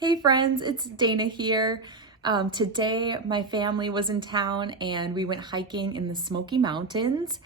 Hey friends, it's Dana here. Today my family was in town and we went hiking in the Smoky Mountains,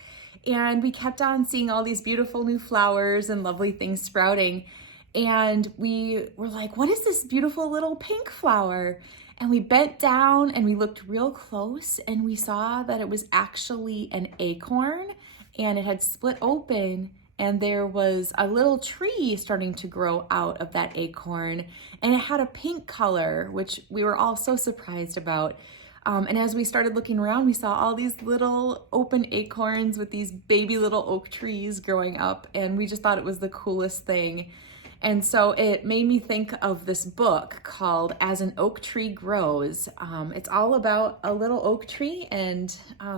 and we kept on seeing all these beautiful new flowers and lovely things sprouting. And we were like, what is this beautiful little pink flower? And we bent down and we looked real close and we saw that it was actually an acorn, and it had split open and there was a little tree starting to grow out of that acorn, and it had a pink color, which we were all so surprised about. And as we started looking around, we saw all these little open acorns with these baby little oak trees growing up, and we just thought it was the coolest thing. And so it made me think of this book called As an Oak Tree Grows. It's all about a little oak tree and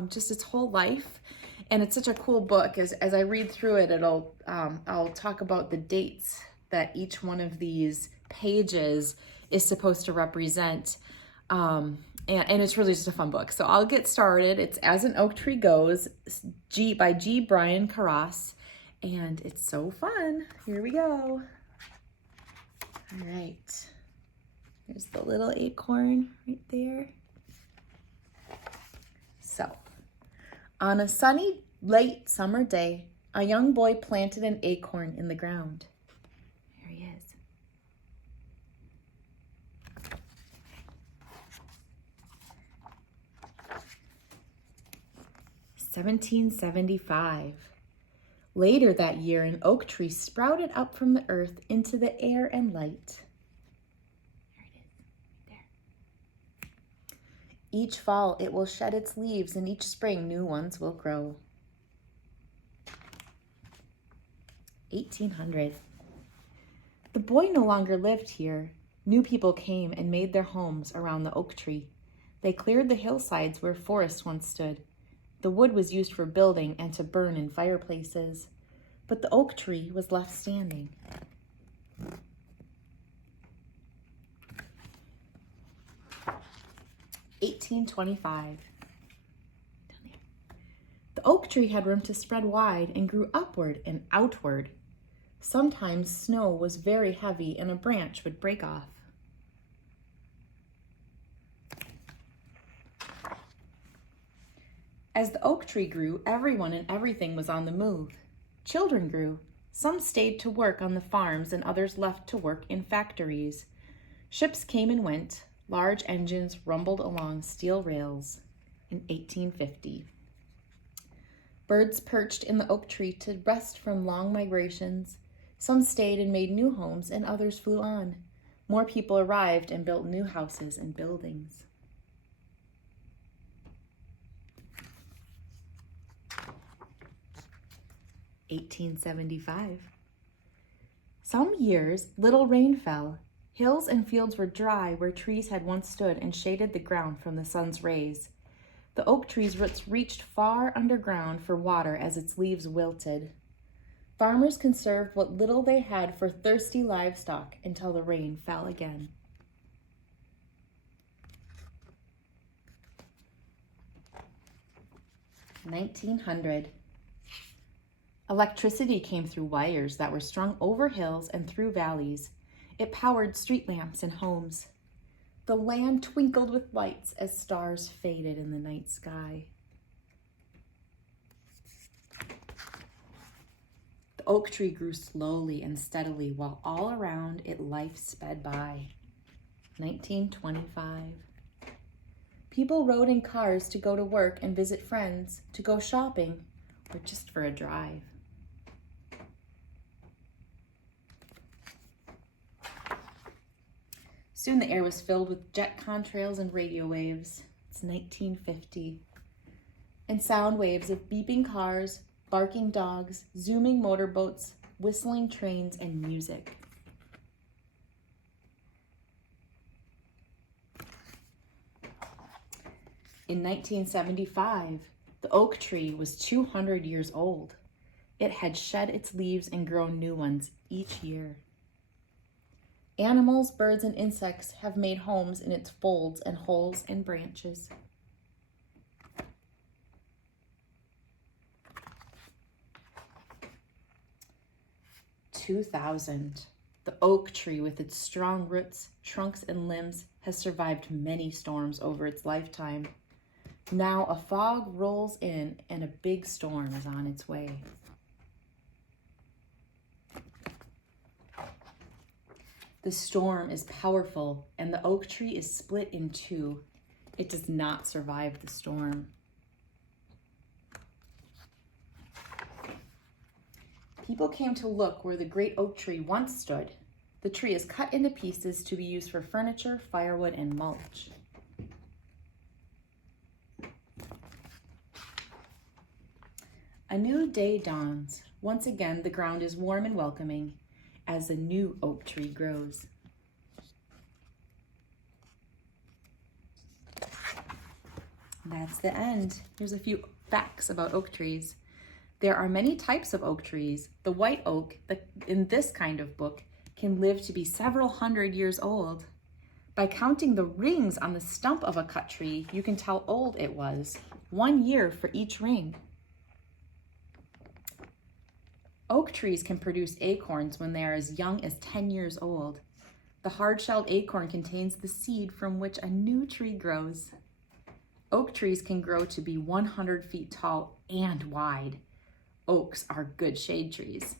just its whole life. And it's such a cool book. As I read through it, I'll talk about the dates that each one of these pages is supposed to represent. And it's really just a fun book. So I'll get started. It's As an Oak Tree Goes by G. Brian Carras. And it's so fun. Here we go. All right. There's the little acorn right there. So, on a sunny, late summer day, a young boy planted an acorn in the ground. There he is. "1775. Later that year, an oak tree sprouted up from the earth into the air and light. There it is, right there. Each fall it will shed its leaves, and each spring new ones will grow." 1800. The boy no longer lived here. New people came and made their homes around the oak tree. They cleared the hillsides where forests once stood. The wood was used for building and to burn in fireplaces, but the oak tree was left standing. 1825. The oak tree had room to spread wide and grew upward and outward. Sometimes snow was very heavy and a branch would break off. As the oak tree grew, everyone and everything was on the move. Children grew. Some stayed to work on the farms and others left to work in factories. Ships came and went. Large engines rumbled along steel rails. In 1850. Birds perched in the oak tree to rest from long migrations. Some stayed and made new homes, and others flew on. More people arrived and built new houses and buildings. 1875. Some years, little rain fell. Hills and fields were dry where trees had once stood and shaded the ground from the sun's rays. The oak tree's roots reached far underground for water as its leaves wilted. Farmers conserved what little they had for thirsty livestock until the rain fell again. 1900. Electricity came through wires that were strung over hills and through valleys. It powered street lamps and homes. The land twinkled with lights as stars faded in the night sky. The oak tree grew slowly and steadily while all around it life sped by. 1925. People rode in cars to go to work and visit friends, to go shopping, or just for a drive. Soon the air was filled with jet contrails and radio waves. It's 1950. And sound waves of beeping cars, barking dogs, zooming motorboats, whistling trains, and music. In 1975, the oak tree was 200 years old. It had shed its leaves and grown new ones each year. Animals, birds, and insects have made homes in its folds and holes and branches. 2000. The oak tree, with its strong roots, trunks, and limbs, has survived many storms over its lifetime. Now a fog rolls in and a big storm is on its way. The storm is powerful and the oak tree is split in two. It does not survive the storm. People came to look where the great oak tree once stood. The tree is cut into pieces to be used for furniture, firewood, and mulch. A new day dawns. Once again, the ground is warm and welcoming as a new oak tree grows. That's the end. Here's a few facts about oak trees. There are many types of oak trees. The white oak, in this kind of book, can live to be several hundred years old. By counting the rings on the stump of a cut tree, you can tell how old it was. 1 year for each ring. Oak trees can produce acorns when they are as young as 10 years old. The hard-shelled acorn contains the seed from which a new tree grows. Oak trees can grow to be 100 feet tall and wide. Oaks are good shade trees.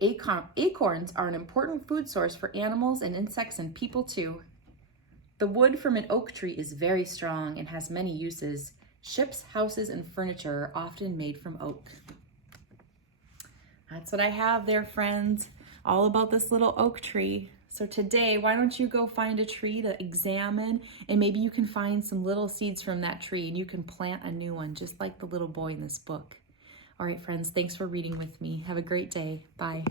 Acorns are an important food source for animals and insects and people too. The wood from an oak tree is very strong and has many uses. Ships, houses, and furniture are often made from oak. That's what I have there, friends, all about this little oak tree. So today, why don't you go find a tree to examine, and maybe you can find some little seeds from that tree and you can plant a new one, just like the little boy in this book. All right, friends, thanks for reading with me. Have a great day. Bye.